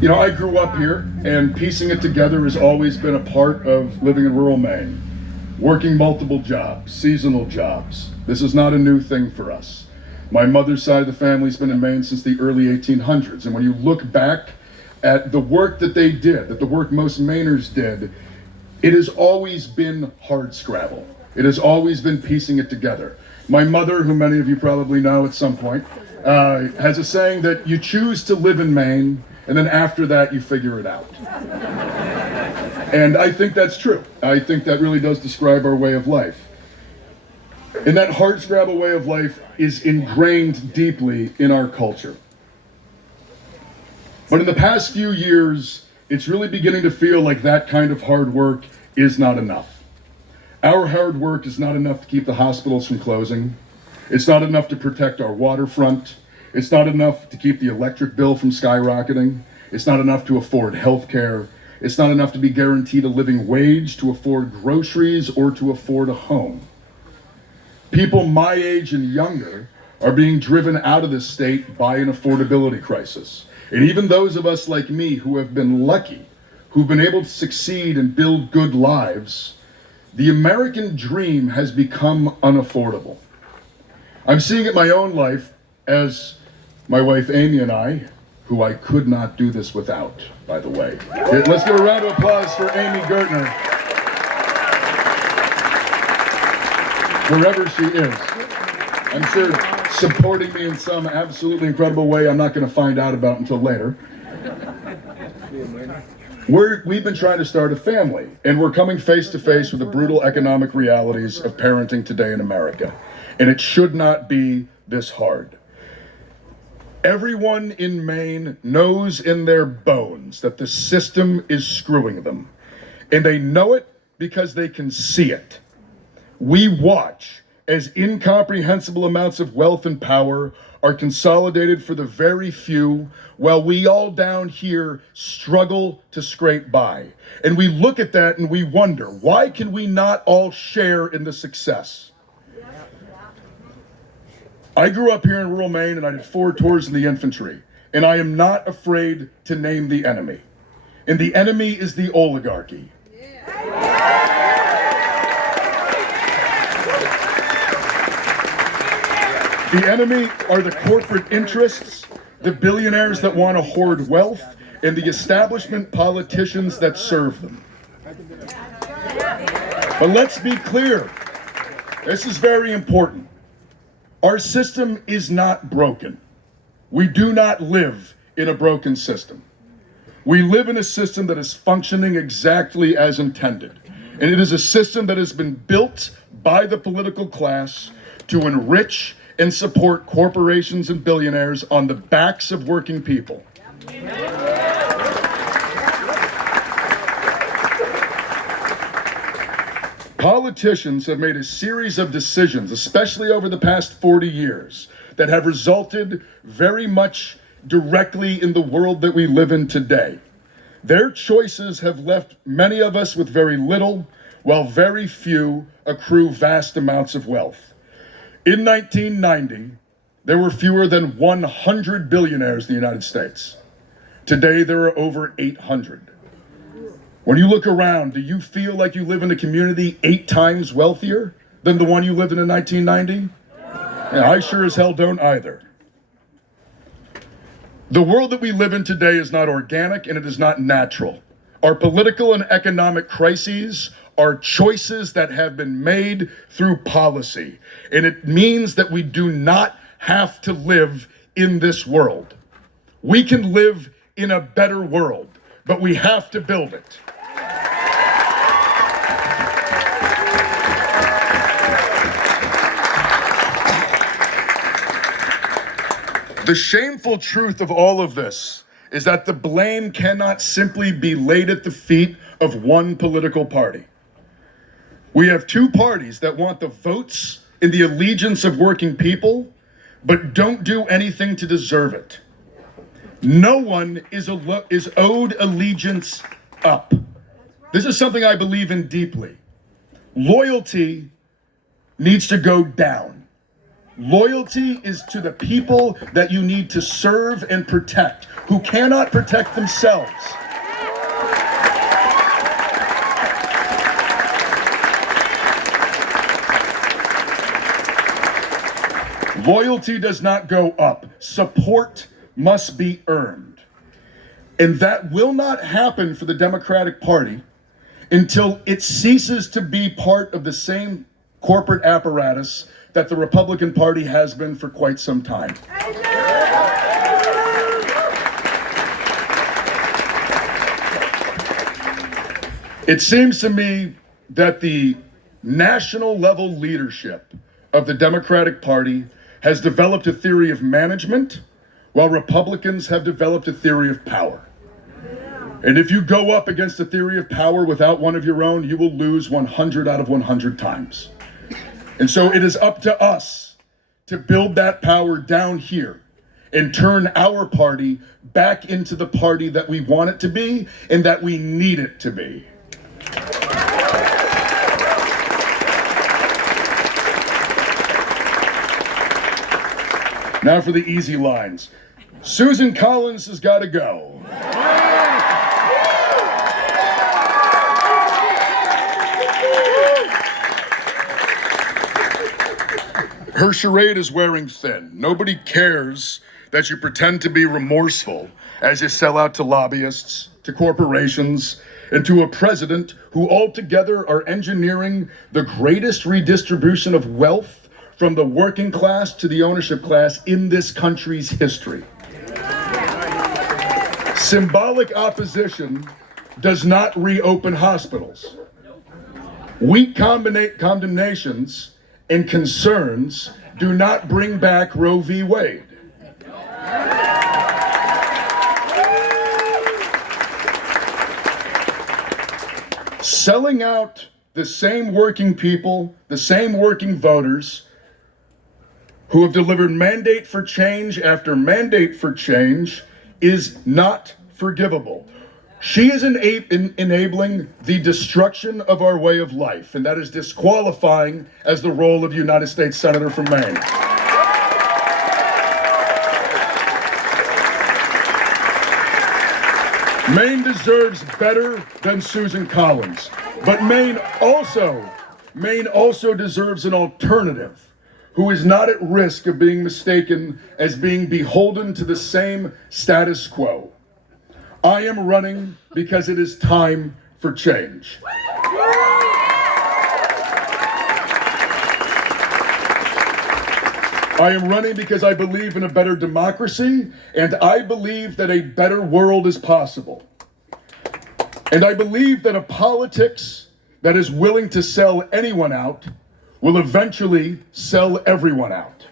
You know, I grew up here, and piecing it together has always been a part of living in rural Maine. Working multiple jobs, seasonal jobs. This is not a new thing for us. My mother's side of the family's been in Maine since the early 1800s, and when you look back at the work that they did, that the work most Mainers did, it has always been hard scrabble. It has always been piecing it together. My mother, who many of you probably know at some point, has a saying that you choose to live in Maine, and then after that you figure it out. And I think that's true. I think that really does describe our way of life. And that hard scrabble way of life is ingrained deeply in our culture. But in the past few years, it's really beginning to feel like that kind of hard work is not enough. Our hard work is not enough to keep the hospitals from closing. It's not enough to protect our waterfront. It's not enough to keep the electric bill from skyrocketing. It's not enough to afford health care. It's not enough to be guaranteed a living wage, to afford groceries, or to afford a home. People my age and younger are being driven out of this state by an affordability crisis. And even those of us like me who have been lucky, who've been able to succeed and build good lives, the American dream has become unaffordable. I'm seeing it in my own life as my wife Amy and I, who I could not do this without, by the way. Let's give a round of applause for Amy Gertner, wherever she is. I'm sure supporting me in some absolutely incredible way I'm not going to find out about until later. We've been trying to start a family, and we're coming face to face with the brutal economic realities of parenting today in America. And it should not be this hard. Everyone in Maine knows in their bones that the system is screwing them. And they know it because they can see it. We watch as incomprehensible amounts of wealth and power are consolidated for the very few, while we all down here struggle to scrape by. And we look at that and we wonder, why can we not all share in the success? I grew up here in rural Maine, and I did 4 tours in the infantry, and I am not afraid to name the enemy. And the enemy is the oligarchy. The enemy are the corporate interests, the billionaires that want to hoard wealth, and the establishment politicians that serve them. But let's be clear. This is very important. Our system is not broken. We do not live in a broken system. We live in a system that is functioning exactly as intended. And it is a system that has been built by the political class to enrich and support corporations and billionaires on the backs of working people. Politicians have made a series of decisions, especially over the past 40 years, that have resulted very much directly in the world that we live in today. Their choices have left many of us with very little, while very few accrue vast amounts of wealth. In 1990, there were fewer than 100 billionaires in the United States. Today, there are over 800. When you look around, do you feel like you live in a community 8 times wealthier than the one you lived in 1990? Yeah, I sure as hell don't either. The world that we live in today is not organic, and it is not natural. Our political and economic crises are choices that have been made through policy. And it means that we do not have to live in this world. We can live in a better world, but we have to build it. The shameful truth of all of this is that the blame cannot simply be laid at the feet of one political party. We have 2 parties that want the votes and the allegiance of working people, but don't do anything to deserve it. No one is owed allegiance up. This is something I believe in deeply. Loyalty needs to go down. Loyalty is to the people that you need to serve and protect, who cannot protect themselves. Loyalty does not go up. Support must be earned. And that will not happen for the Democratic Party until it ceases to be part of the same corporate apparatus that the Republican Party has been for quite some time. It seems to me that the national level leadership of the Democratic Party has developed a theory of management, while Republicans have developed a theory of power. And if you go up against a theory of power without one of your own, you will lose 100 out of 100 times. And so it is up to us to build that power down here and turn our party back into the party that we want it to be and that we need it to be. Now for the easy lines. Susan Collins has got to go. Her charade is wearing thin. Nobody cares that you pretend to be remorseful as you sell out to lobbyists, to corporations, and to a president who altogether are engineering the greatest redistribution of wealth from the working class to the ownership class in this country's history. Symbolic opposition does not reopen hospitals. Weak condemnations and concerns do not bring back Roe v. Wade. Selling out the same working people, the same working voters who have delivered mandate for change after mandate for change is not forgivable. She is enabling the destruction of our way of life, and that is disqualifying as the role of United States Senator from Maine. Maine deserves better than Susan Collins, but Maine also deserves an alternative who is not at risk of being mistaken as being beholden to the same status quo. I am running because it is time for change. I am running because I believe in a better democracy, and I believe that a better world is possible. And I believe that a politics that is willing to sell anyone out will eventually sell everyone out.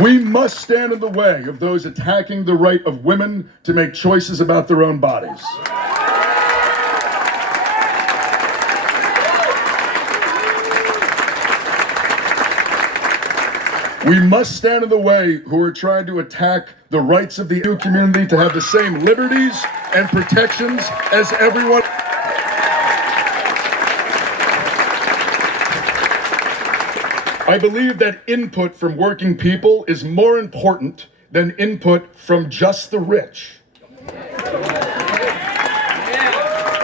We must stand in the way of those attacking the right of women to make choices about their own bodies. We must stand in the way who are trying to attack the rights of the EU community to have the same liberties and protections as everyone. I believe that input from working people is more important than input from just the rich.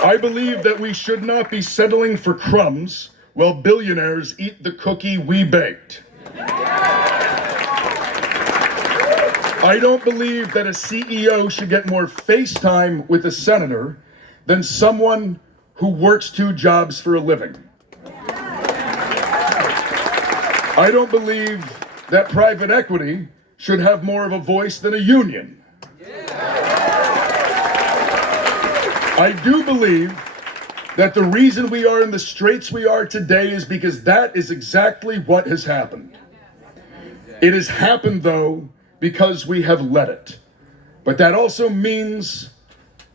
I believe that we should not be settling for crumbs while billionaires eat the cookie we baked. I don't believe that a CEO should get more face time with a senator than someone who works 2 jobs for a living. I don't believe that private equity should have more of a voice than a union. I do believe that the reason we are in the straits we are today is because that is exactly what has happened. It has happened, though, because we have let it. But that also means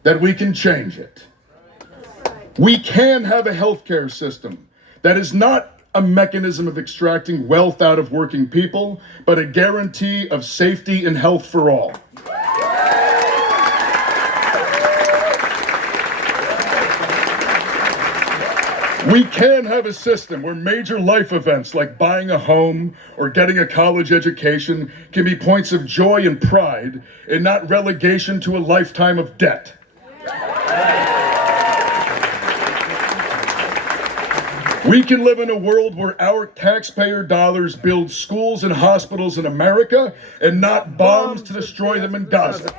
that we can change it. We can have a healthcare system that is not a mechanism of extracting wealth out of working people, but a guarantee of safety and health for all. We can have a system where major life events like buying a home or getting a college education can be points of joy and pride and not relegation to a lifetime of debt. We can live in a world where our taxpayer dollars build schools and hospitals in America and not bombs to destroy them in Gaza.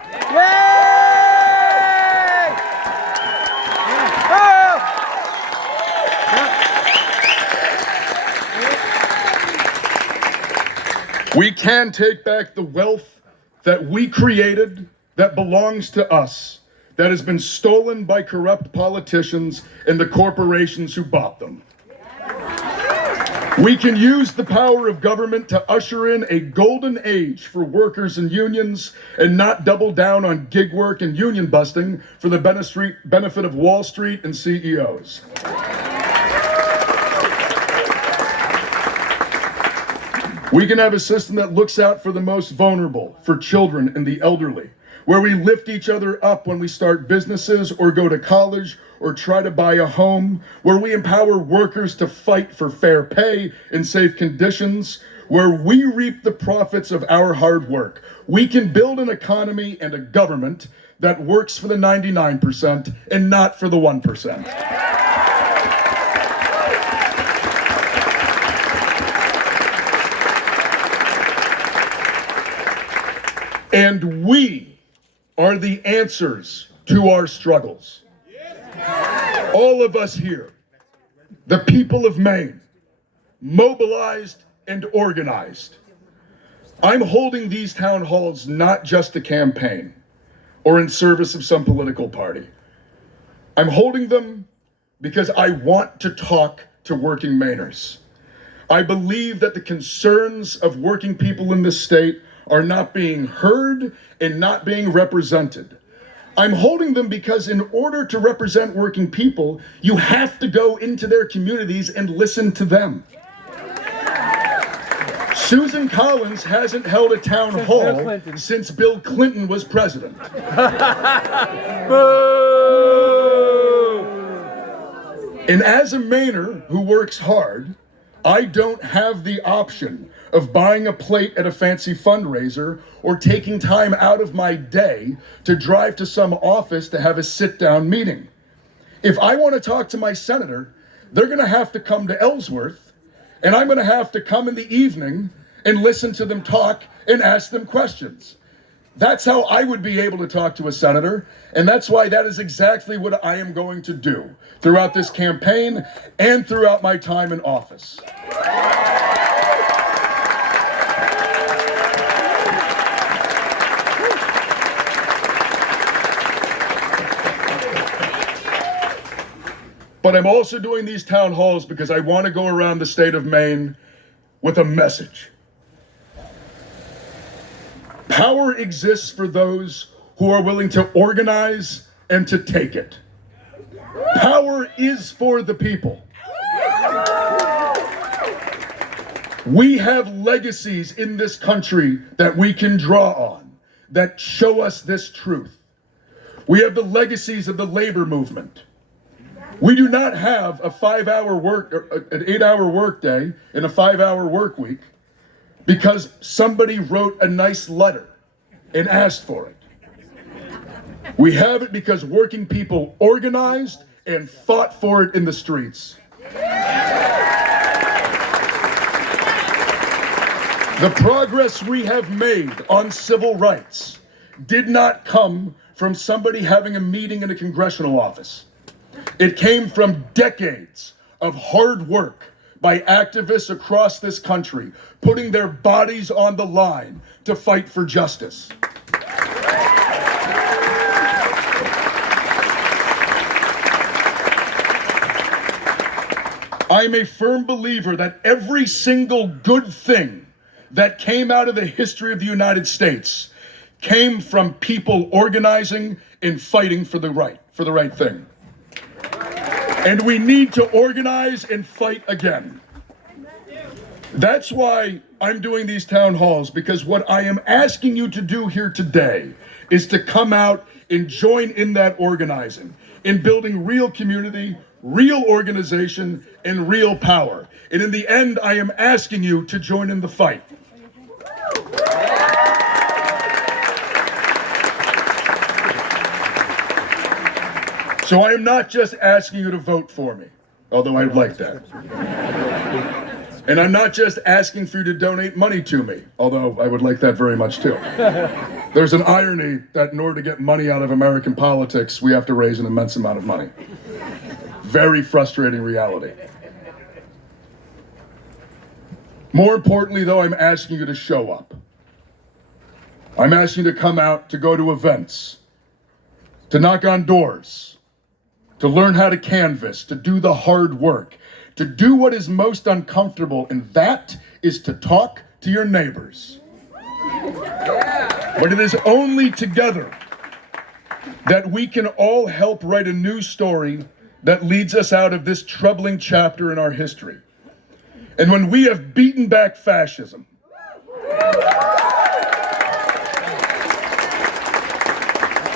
We can take back the wealth that we created that belongs to us, that has been stolen by corrupt politicians and the corporations who bought them. We can use the power of government to usher in a golden age for workers and unions and not double down on gig work and union busting for the benefit of Wall Street and CEOs. We can have a system that looks out for the most vulnerable, for children and the elderly, where we lift each other up when we start businesses or go to college or try to buy a home, where we empower workers to fight for fair pay and safe conditions, where we reap the profits of our hard work. We can build an economy and a government that works for the 99% and not for the 1%. And we are the answers to our struggles. All of us here, the people of Maine, mobilized and organized. I'm holding these town halls not just to campaign or in service of some political party. I'm holding them because I want to talk to working Mainers. I believe that the concerns of working people in this state are not being heard and not being represented. I'm holding them because in order to represent working people, you have to go into their communities and listen to them. Susan Collins hasn't held a town hall since Bill Clinton was president. And as a Mainer who works hard, I don't have the option of buying a plate at a fancy fundraiser or taking time out of my day to drive to some office to have a sit-down meeting. If I want to talk to my senator, they're going to have to come to Ellsworth, and I'm going to have to come in the evening and listen to them talk and ask them questions. That's how I would be able to talk to a senator, and that's why that is exactly what I am going to do throughout this campaign and throughout my time in office. But I'm also doing these town halls because I want to go around the state of Maine with a message. Power exists for those who are willing to organize and to take it. Power is for the people. We have legacies in this country that we can draw on that show us this truth. We have the legacies of the labor movement. We do not have a 5-hour work, or an 8-hour work day and a 5-hour work week because somebody wrote a nice letter and asked for it. We have it because working people organized and fought for it in the streets. The progress we have made on civil rights did not come from somebody having a meeting in a congressional office. It came from decades of hard work by activists across this country, putting their bodies on the line to fight for justice. I'm a firm believer that every single good thing that came out of the history of the United States came from people organizing and fighting for the right thing. And we need to organize and fight again. That's why I'm doing these town halls, because what I am asking you to do here today is to come out and join in that organizing, in building real community, real organization, and real power. And in the end, I am asking you to join in the fight. So I am not just asking you to vote for me, although I'd like that. And I'm not just asking for you to donate money to me, although I would like that very much too. There's an irony that in order to get money out of American politics, we have to raise an immense amount of money. Very frustrating reality. More importantly, though, I'm asking you to show up. I'm asking you to come out, to go to events, to knock on doors, to learn how to canvass, to do the hard work, to do what is most uncomfortable, and that is to talk to your neighbors. But it is only together that we can all help write a new story that leads us out of this troubling chapter in our history. And when we have beaten back fascism,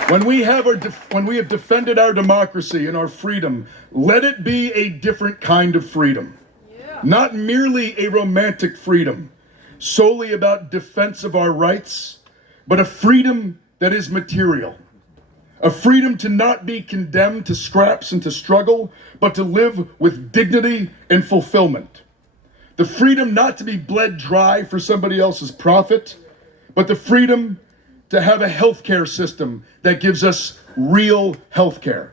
when we have defended our democracy and our freedom, let it be a different kind of freedom. Not merely a romantic freedom, solely about defense of our rights, but a freedom that is material. A freedom to not be condemned to scraps and to struggle, but to live with dignity and fulfillment. The freedom not to be bled dry for somebody else's profit, but the freedom to have a healthcare system that gives us real healthcare.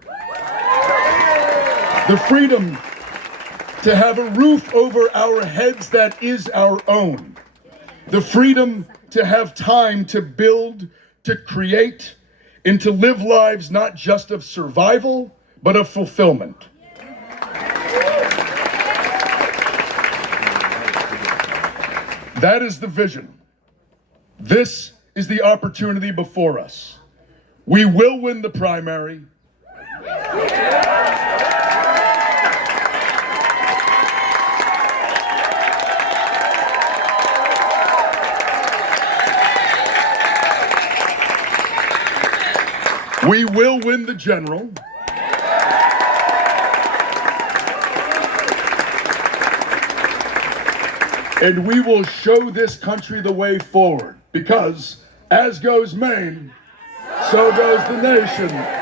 The freedom to have a roof over our heads that is our own. The freedom to have time to build, to create, and to live lives not just of survival, but of fulfillment. That is the vision. This is the opportunity before us. We will win the primary. We will win the general. And we will show this country the way forward, because as goes Maine, so goes the nation.